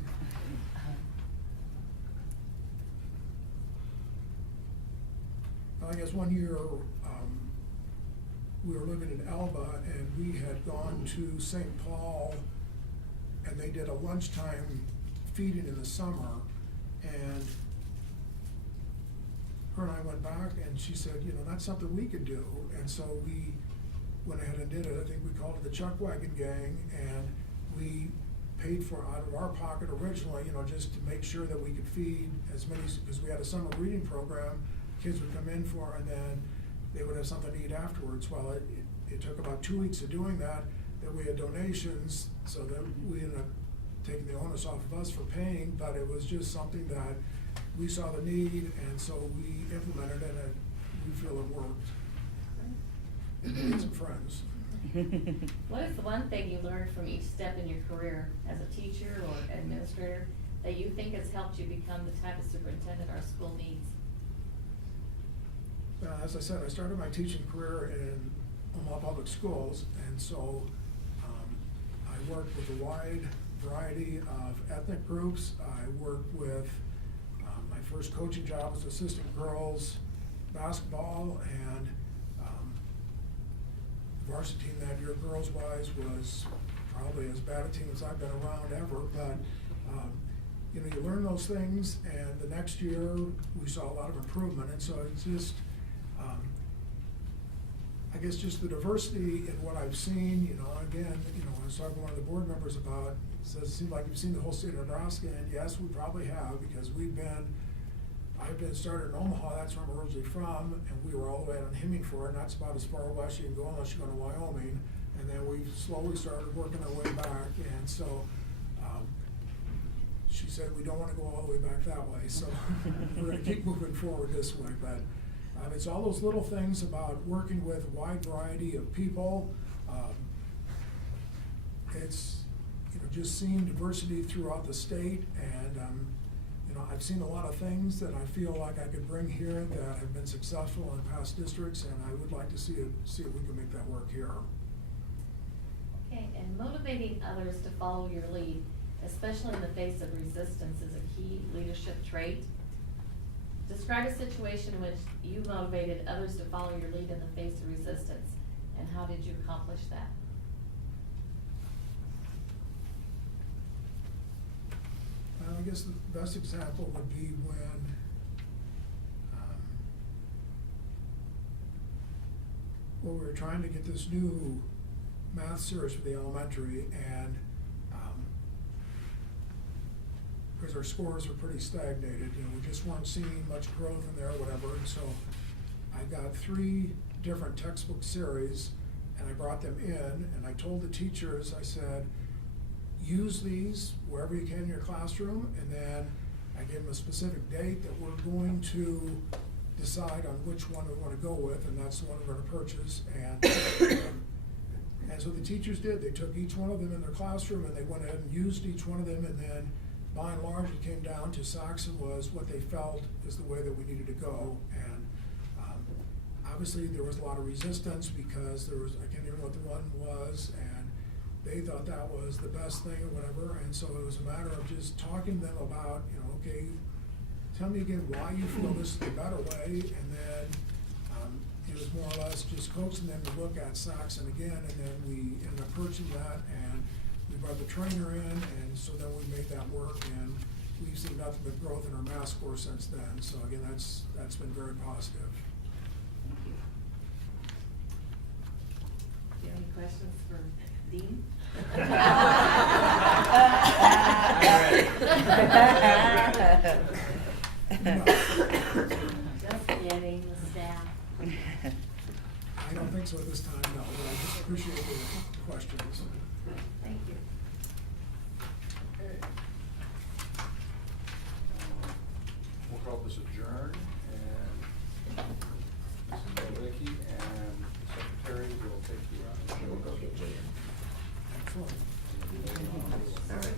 I guess one year, we were living in Elba, and we had gone to St. Paul, and they did a lunchtime feeding in the summer, and her and I went back, and she said, you know, that's something we could do. And so we went ahead and did it. I think we called it the Chuck Wagon Gang, and we paid for out of our pocket originally, you know, just to make sure that we could feed as many, because we had a summer reading program kids would come in for, and then they would have something to eat afterwards. Well, it took about 2 weeks of doing that we had donations, so that we ended up taking the onus off of us for paying, but it was just something that we saw the need, and so we implemented it, and we feel it worked. And we made some friends. What is the one thing you learned from each step in your career as a teacher or administrator that you think has helped you become the type of superintendent our school needs? As I said, I started my teaching career in Omaha Public Schools, and so I worked with a wide variety of ethnic groups. I worked with, my first coaching job was assistant girls basketball, and the varsity team that year, girls-wise, was probably as bad a team as I've been around ever, but you know, you learn those things, and the next year, we saw a lot of improvement, and so it's just, I guess just the diversity in what I've seen, you know, again, you know, I was talking to one of the board members about, says, it seems like you've seen the whole state of Nebraska, and yes, we probably have, because I've been started in Omaha, that's where I'm originally from, and we were all the way out in Hemingford, and that's about as far west you can go unless you go to Wyoming, and then we've slowly started working our way back, and so, she said, we don't wanna go all the way back that way, so we're gonna keep moving forward this way, but, it's all those little things about working with a wide variety of people. It's, you know, just seeing diversity throughout the state, and, you know, I've seen a lot of things that I feel like I could bring here that have been successful in past districts, and I would like to see if we can make that work here. Okay, and motivating others to follow your lead, especially in the face of resistance, is a key leadership trait. Describe a situation in which you motivated others to follow your lead in the face of resistance, and how did you accomplish that? I guess the best example would be when we were trying to get this new math series for the elementary, and because our scores were pretty stagnated, you know, we just weren't seeing much growth in there or whatever, and so I got 3 different textbook series, and I brought them in, and I told the teachers, I said, use these wherever you can in your classroom, and then I gave them a specific date that we're going to decide on which one we want to go with, and that's the one we're going to purchase. And so the teachers did. They took each one of them in their classroom, and they went ahead and used each one of them, and then by and large it came down to Saxon was what they felt is the way that we needed to go. And obviously there was a lot of resistance because there was, I can't remember what the one was, and they thought that was the best thing or whatever, and so it was a matter of just talking to them about, you know, okay, tell me again why you feel this is the better way, and then it was more or less just coaxing them to look at Saxon again, and then we ended up purchasing that, and we brought the trainer in, and so then we made that work, and we've seen nothing but growth in our math score since then, so again, that's been very positive. Do you have any questions for Dean? Just kidding, the staff. I don't think so at this time, no, but I just appreciate the questions. Thank you. Okay. We'll call this adjourned, and Mrs. Belicki and the secretary will take you out. Excellent. All right.